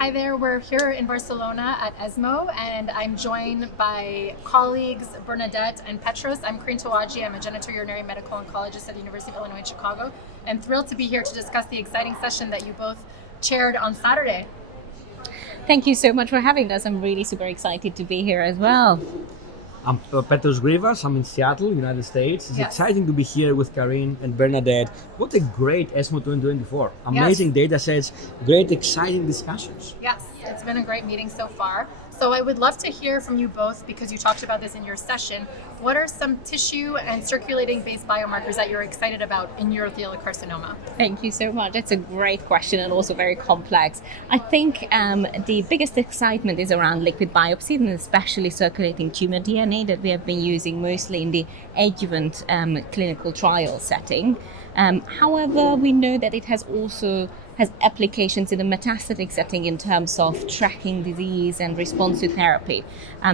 Hi there, we're here in Barcelona at ESMO, and I'm joined by colleagues Bernadett and Petros. I'm Karine Tawagi, I'm a genitourinary medical oncologist at the University of Illinois in Chicago, and thrilled to be here to discuss the exciting session that you both chaired on Saturday. Thank you so much for having us. I'm really super excited to be here as well. I'm Petros Grivas. I'm in Seattle, United States. It's Yes. exciting to be here with Karine and Bernadett. What a great ESMO 2024. Amazing data sets, great exciting discussions. Yes, it's been a great meeting so far. So I would love to hear from you both, because you talked about this in your session. What are some tissue and circulating based biomarkers that you're excited about in urothelial carcinoma? Thank you so much. That's a great question and also very complex. I think the biggest excitement is around liquid biopsy and especially circulating tumor DNA that we have been using mostly in the adjuvant clinical trial setting. However, we know that it has applications in the metastatic setting in terms of tracking disease and response to therapy.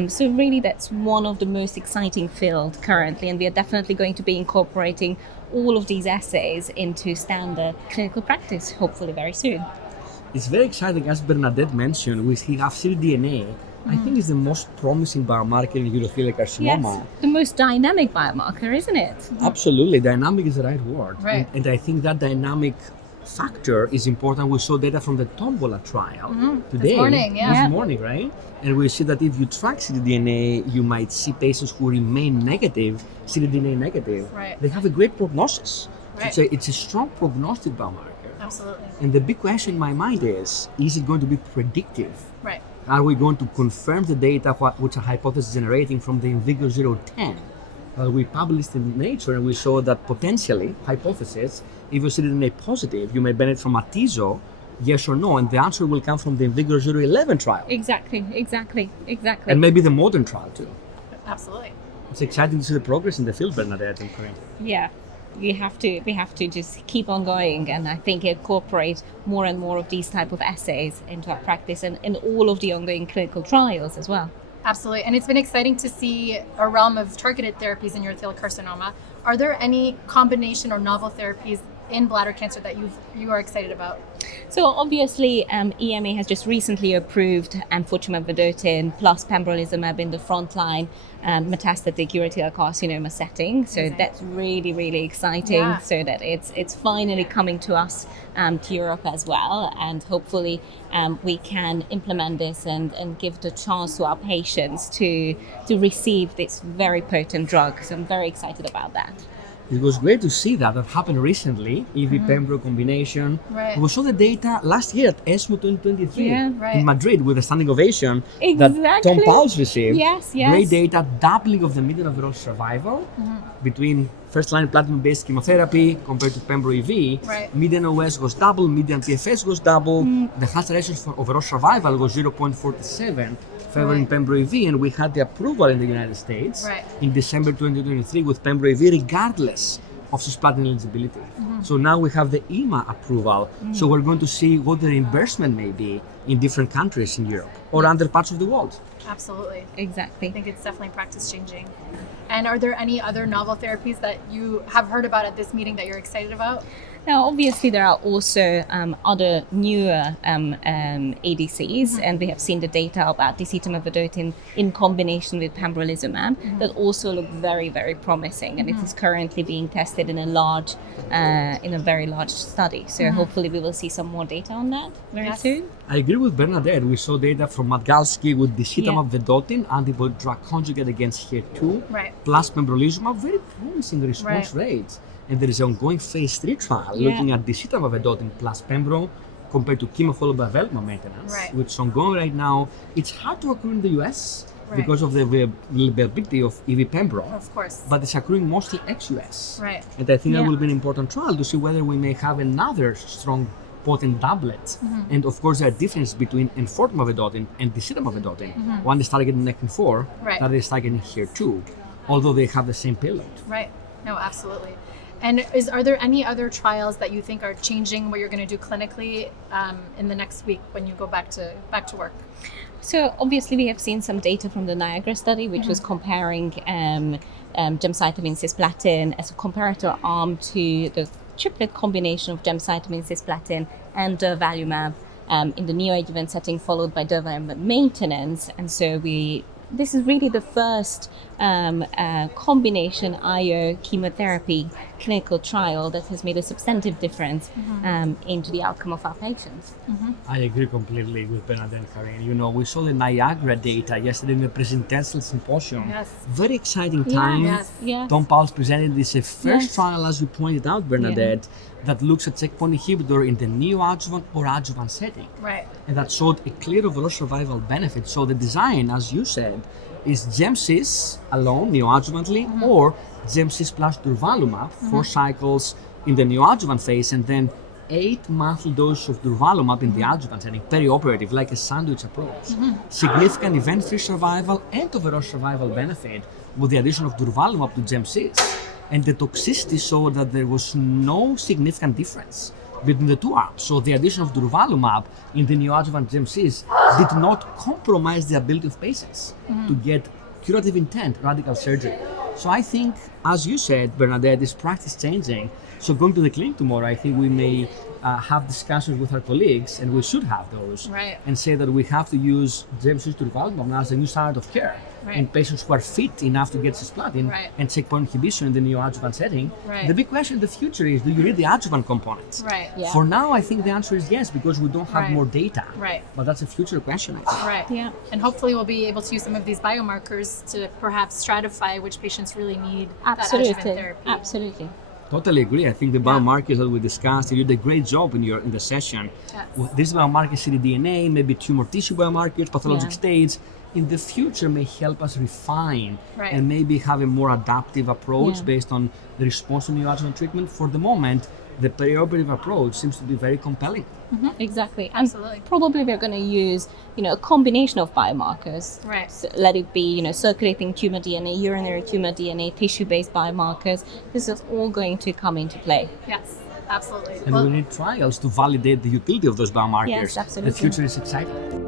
So really that's one of the most exciting fields currently, and we are definitely going to be incorporating all of these assays into standard clinical practice, hopefully very soon. It's very exciting, as Bernadett mentioned, we have ctDNA. I think it's the most promising biomarker in urothelial carcinoma. Yes, the most dynamic biomarker, isn't it? Absolutely, dynamic is the right word. Right. And I think that dynamic factor is important. We saw data from the Tombola trial today. This morning, right? And we see that if you track ctDNA, you might see patients who remain negative, ctDNA negative. Right. They have a great prognosis. Right. It's a strong prognostic biomarker. Absolutely. And the big question in my mind is it going to be predictive? Right. Are we going to confirm the data which are hypothesis generating from the INVIGO 010? We published in Nature and we saw that potentially, hypothesis, if you're ctDNA positive, you may benefit from Atezo, yes or no, and the answer will come from the INVIGO 011 trial. Exactly. And maybe the modern trial too. Absolutely. It's exciting to see the progress in the field, Bernadett and Karine. Yeah. We have to just keep on going, and I think incorporate more and more of these type of assays into our practice and in all of the ongoing clinical trials as well. Absolutely. And it's been exciting to see a realm of targeted therapies in urothelial carcinoma. Are there any combination or novel therapies in bladder cancer that you are excited about? So obviously, EMA has just recently approved enfortumab vedotin plus pembrolizumab in the frontline metastatic urothelial carcinoma setting. So that's really, really exciting. Yeah. So that it's finally coming to us, to Europe as well, and hopefully we can implement this and give the chance to our patients to receive this very potent drug. So I'm very excited about that. It was great to see that happened recently, EV-Pembro combination. Right. We saw the data last year at ESMO 2023 Right. in Madrid with a standing ovation that Exactly. Tom Pauls received. Yes. Great data, doubling of the median overall survival between first-line platinum-based chemotherapy compared to Pembro EV. Right. Median OS was double, median PFS was double. The hazard ratio for overall survival was 0.47, favoring Pembro EV, and we had the approval in the United States in December 2023 with Pembro EV, regardless of cisplatin eligibility. So now we have the EMA approval. So we're going to see what the reimbursement may be in different countries in Europe or other parts of the world. Absolutely. Exactly. I think it's definitely practice changing. And are there any other novel therapies that you have heard about at this meeting that you're excited about? Now, obviously, there are also other newer ADCs, and we have seen the data about disitamab vedotin in combination with pembrolizumab that also look very, very promising, and it is currently being tested in a very large study. So hopefully, we will see some more data on that very soon. I agree with Bernadett. We saw data from Madgalski with disitamab vedotin, antibody drug conjugate against HER2, plus pembrolizumab, very promising response rates. And there is an ongoing phase 3 trial looking at disitamab vedotin plus pembro compared to chemo followed by Velma maintenance, which is ongoing right now. It's hard to accrue in the US because of the availability of EV pembro. Of course. But it's accruing mostly ex-US. Right. And I think that will be an important trial to see whether we may have another strong potent doublet. And of course, there are differences between enfortumab vedotin and disitamab vedotin. One is targeting Nectin-4, the other is targeting HER2, although they have the same payload. Right. No, absolutely. And are there any other trials that you think are changing what you're going to do clinically in the next week when you go back to work? So obviously we have seen some data from the Niagara study, which was comparing gemcitabine cisplatin as a comparator arm to the triplet combination of gemcitabine cisplatin and durvalumab in the neoadjuvant setting, followed by durvalumab maintenance. And so this is really the first combination IO chemotherapy clinical trial that has made a substantive difference into the outcome of our patients. I agree completely with Bernadett and Karine. You know, we saw the Niagara data yesterday in the Presidential Symposium. Yes. Very exciting time. Yes. Yes. Tom Powell's presented this first trial, as you pointed out, Bernadette, that looks at checkpoint inhibitor in the neoadjuvant or adjuvant setting. Right. And that showed a clear overall survival benefit. So the design, as you said, is GemCis alone, neoadjuvantly, or GemCis plus durvalumab, 4 cycles in the neoadjuvant phase, and then 8 monthly doses of durvalumab in the adjuvant setting, perioperative, like a sandwich approach. Significant event-free survival and overall survival benefit with the addition of durvalumab to GemCis. And the toxicity showed that there was no significant difference between the two arms. So the addition of durvalumab in the neoadjuvant GemCis did not compromise the ability of patients to get curative intent radical surgery. So I think, as you said, Bernadette, is practice changing. So going to the clinic tomorrow, I think we may have discussions with our colleagues, and we should have those, and say that we have to use GemCis durvalumab as a new standard of care in patients who are fit enough to get cisplatin and checkpoint inhibition in the neoadjuvant setting. The big question in the future is, do you need the adjuvant components? For now, I think the answer is yes, because we don't have more data. But that's a future question, I think. Yeah. And hopefully we'll be able to use some of these biomarkers to perhaps stratify which patients really need that adjuvant therapy. Absolutely. Totally agree. I think the biomarkers that we discussed, you did a great job in the session. These biomarkers, ctDNA, maybe tumor tissue biomarkers, pathologic stage, in the future may help us refine and maybe have a more adaptive approach based on the response to neoadjuvant treatment. For the moment, the perioperative approach seems to be very compelling. Exactly. Absolutely. And probably we're going to use, a combination of biomarkers. So let it be, circulating tumor DNA, urinary tumor DNA, tissue-based biomarkers. This is all going to come into play. Yes, absolutely. And we need trials to validate the utility of those biomarkers. Yes, absolutely. The future is exciting.